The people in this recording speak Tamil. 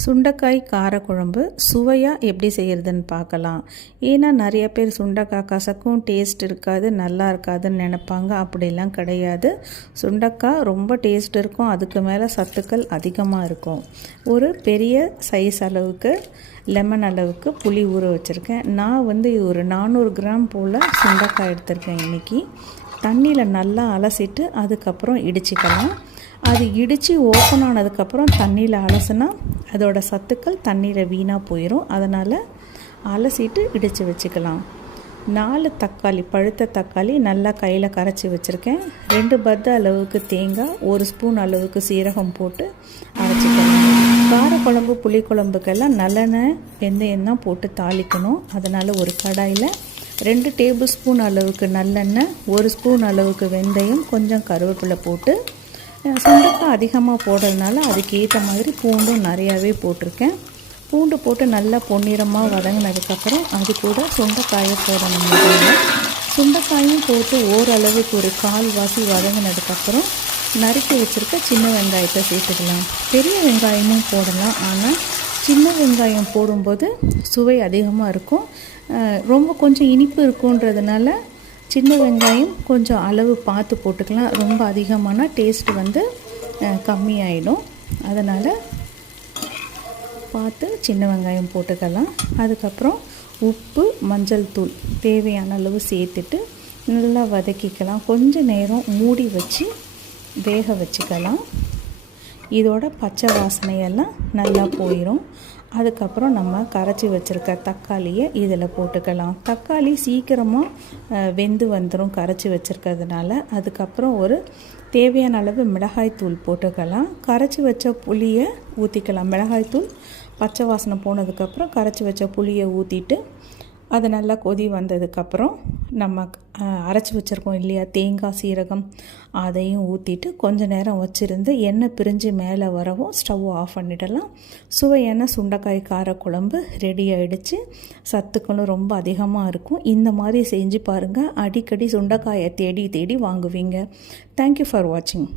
சுண்டைக்காய் காரக்குழம்பு சுவையாக எப்படி செய்கிறதுன்னு பார்க்கலாம். ஏன்னா நிறைய பேர் சுண்டைக்காய் கசக்கும், டேஸ்ட் இருக்காது, நல்லா இருக்காதுன்னு நினைப்பாங்க. அப்படிலாம் கிடையாது. சுண்டைக்காய் ரொம்ப டேஸ்ட் இருக்கும், அதுக்கு மேலே சத்துக்கள் அதிகமாக இருக்கும். ஒரு பெரிய சைஸ் அளவுக்கு லெமன் அளவுக்கு புளி ஊற வச்சுருக்கேன். நான் ஒரு 400 கிராம் போல் சுண்டைக்காய் எடுத்திருக்கேன் இன்றைக்கி. தண்ணியில் நல்லா அலசிட்டு அதுக்கப்புறம் இடிச்சிக்கலாம். அது இடித்து ஓப்பன் ஆனதுக்கப்புறம் தண்ணியில் அலசினா அதோட சத்துக்கள் தண்ணியில் வீணாக போயிடும். அதனால் அலசிட்டு இடித்து வச்சுக்கலாம். 4 தக்காளி, பழுத்த தக்காளி நல்லா கையில் கரைச்சி வச்சுருக்கேன். 2 பத்த அளவுக்கு தேங்காய், 1 ஸ்பூன் அளவுக்கு சீரகம் போட்டு அரைச்சிக்கலாம். காரக்குழம்பு புளிக்குழம்புக்கெல்லாம் நல்லெண்ணெய் வெந்தயம் தான் போட்டு தாளிக்கணும். அதனால் ஒரு கடாயில் 2 டேபிள் ஸ்பூன் அளவுக்கு நல்லெண்ணெய், 1 ஸ்பூன் அளவுக்கு வெந்தயம், கொஞ்சம் கருவேப்பிலை போட்டு, சுண்டைக்காய் அதிகமாக போடுறதுனால அதுக்கேற்ற மாதிரி பூண்டும் நிறையாவே போட்டிருக்கேன். பூண்டு போட்டு நல்லா பொன்னிறமாக வதங்கினதுக்கப்புறம் அது கூட சுண்டைக்காயை போடணும். சுண்டைக்காயும் போட்டு ஓரளவுக்கு ஒரு கால்வாசி வதங்கினதுக்கப்புறம் நறுக்கி வச்சுருக்க சின்ன வெங்காயத்தை சேர்த்துக்கலாம். பெரிய வெங்காயமும் போடலாம், ஆனால் சின்ன வெங்காயம் போடும்போது சுவை அதிகமாக இருக்கும். ரொம்ப கொஞ்சம் இனிப்பு இருக்குன்றதுனால சின்ன வெங்காயம் கொஞ்சம் அளவு பார்த்து போட்டுக்கலாம். ரொம்ப அதிகமான டேஸ்ட் கம்மியாயிடும். அதனால் பார்த்து சின்ன வெங்காயம் போட்டுக்கலாம். அதுக்கப்புறம் உப்பு, மஞ்சள் தூள் தேவையான அளவு சேர்த்துட்டு நல்லா வதக்கிக்கலாம். கொஞ்சம் நேரம் மூடி வச்சு வேக வச்சுக்கலாம். இதோட பச்சை வாசனையெல்லாம் நல்லா போயிடும். அதுக்கப்புறம் நம்ம கரைச்சி வச்சுருக்க தக்காளியை இதில் போட்டுக்கலாம். தக்காளி சீக்கிரமாக வெந்து வந்துடும் கரைச்சி வச்சுருக்கிறதுனால. அதுக்கப்புறம் ஒரு தேவையான அளவு மிளகாய்த்தூள் போட்டுக்கலாம். கரைச்சி வச்ச புளியை ஊற்றிக்கலாம். மிளகாய்த்தூள் பச்சை வாசனை போனதுக்கப்புறம் கரைச்சி வச்ச புளியை ஊற்றிட்டு அது நல்லா கொதி வந்ததுக்கப்புறம் நம்ம அரைச்சி வச்சுருக்கோம் இல்லையா தேங்காய், சீரகம், அதையும் ஊற்றிட்டு கொஞ்சம் நேரம் வச்சுருந்து எண்ணெய் பிரிஞ்சு மேலே வரவும் ஸ்டவ் ஆஃப் பண்ணிடலாம். சுவையான சுண்டைக்காய் காரக்குழம்பு ரெடி ஆகிடுச்சு. சத்துக்களும் ரொம்ப அதிகமாக இருக்கும். இந்த மாதிரி செஞ்சு பாருங்கள். அடிக்கடி சுண்டைக்காயை தேடி தேடி வாங்குவீங்க. தேங்க்யூ ஃபார் வாட்சிங்.